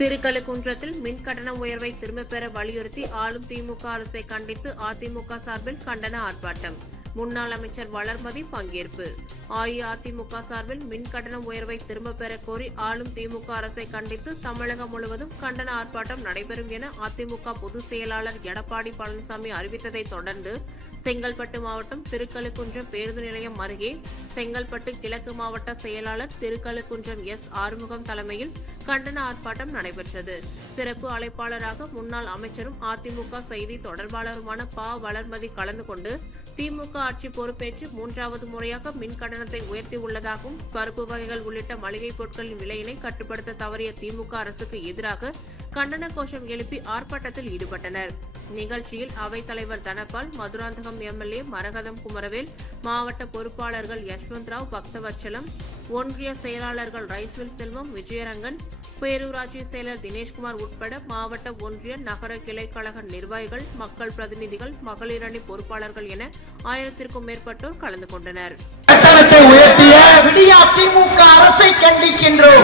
திருக்கழுக்குன்றத்தில் மின் கட்டண உயர்வை திரும்பப் பெற வலியுறுத்தி ஆளும் திமுக அரசை கண்டித்து அதிமுக சார்பில் கண்டன ஆர்ப்பாட்டம். முன்னாள் அமைச்சர் வளர்மதி பங்கேற்பு. அஇஅதிமுக சார்பில் மின் கட்டண உயர்வை திரும்பப் பெற கோரி ஆளும் திமுக அரசை கண்டித்து தமிழகம் முழுவதும் கண்டன ஆர்ப்பாட்டம் நடைபெறும் என அதிமுக பொதுச் செயலாளர் எடப்பாடி பழனிசாமி அறிவித்ததை தொடர்ந்து செங்கல்பட்டு மாவட்டம் திருக்கழுக்குன்றம் பேருந்து நிலையம் அருகே செங்கல்பட்டு கிழக்கு மாவட்ட செயலாளர் திருக்கழுக்குன்றம் எஸ். ஆறுமுகம் தலைமையில் கண்டன ஆர்ப்பாட்டம் நடைபெற்றது. சிறப்பு அழைப்பாளராக முன்னாள் அமைச்சரும் அதிமுக செய்தி தொடர்பாளருமான ப. வளர்மதி கலந்து கொண்டு திமுக ஆட்சி பொறுப்பேற்று 3வது முறையாக மின் கட்டணத்தை உயர்த்தியுள்ளதாகவும் பருப்பு வகைகள் உள்ளிட்ட மளிகைப் பொருட்களின் விலையினை கட்டுப்படுத்த தவறிய திமுக அரசுக்கு எதிராக கண்டன கோஷம் எழுப்பி ஆர்ப்பாட்டத்தில் ஈடுபட்டனர். நிகழ்ச்சியில் அவைத் தலைவர் தனபால், மதுராந்தகம் எம்எல்ஏ மரகதம் குமரவேல், மாவட்ட பொறுப்பாளர்கள் யஷ்வந்த் ராவ், பக்தவச்சலம், ஒன்றிய செயலாளர்கள் ரைஸ்மில் செல்வம், விஜயரங்கன், பேரூராட்சி செயலர் தினேஷ்குமார் உட்பட மாவட்ட, ஒன்றிய, நகர கிளை கழக நிர்வாகிகள், மக்கள் பிரதிநிதிகள், மகளிர் அணி பொறுப்பாளர்கள் என 1000க்கும் மேற்பட்டோர் கலந்து கொண்டனர். கட்டணத்தை உயர்த்திய திமுக அரசை கண்டிக்கின்றோம்.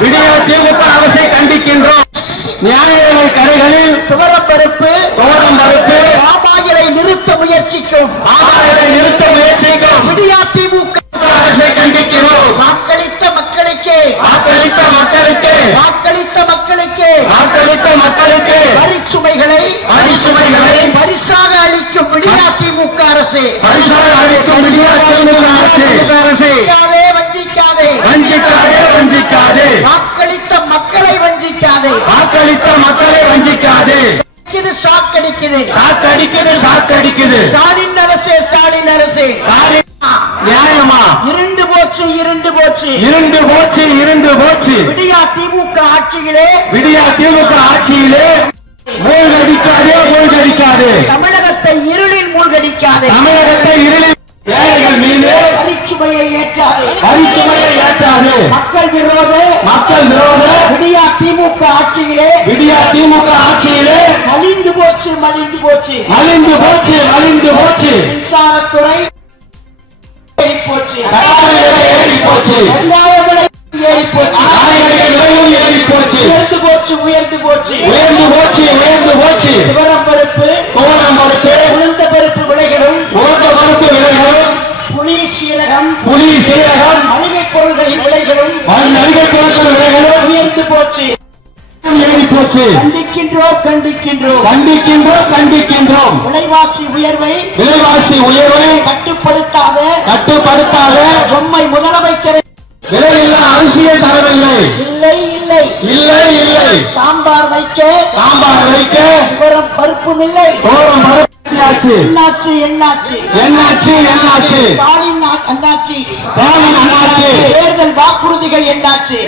நியாய விலை கடைகளில் துவரப்பருப்பு பாமாயிலை நிறுத்த முயற்சிக்கும் திமுக அரசை கண்டிக்கிறோம். வாக்களித்த மக்களுக்கு வரிச்சுமைகளை பரிசாக அளிக்கும் திமுக அரசு. வஞ்சிக்காதே. வாக்களித்த மக்களை வஞ்சிக்காதே. இது சாக்கடிக்குது. ஸ்டாலின் அரசே நியாயமா? இருண்டு போச்சு. விடியா திமுக ஆட்சியிலே மூழ்கடிக்காதே. தமிழகத்தை இருளில் மூழ்கடிக்காதே. ஏழைகள் மீது வரிச்சுமையை ஏற்றாதே. மக்கள் விரோத விடியா திமுக ஆட்சியிலே மலிந்து போச்சு. மின்சாரத்துறை உயர்ந்து போச்சு. துவரப்பருப்பு உளுந்த பருப்பு விலைகளும் புளி சீரகம் மளிகைப் பொருட்களின் விலைகளும் உயர்ந்து போச்சு. கண்டிக்கின்றோம். விலைவாசி உயர்வை கட்டுப்படுத்தாத பொம்மை முதலமைச்சர் அரசியல் தரவில்லை. இல்லை. சாம்பார் வைக்க பருப்பும் இல்லை. என்னாச்சு? ஸ்டாலின் அண்ணாச்சி. தேர்தல் வாக்குறுதிகள் என்னாச்சு?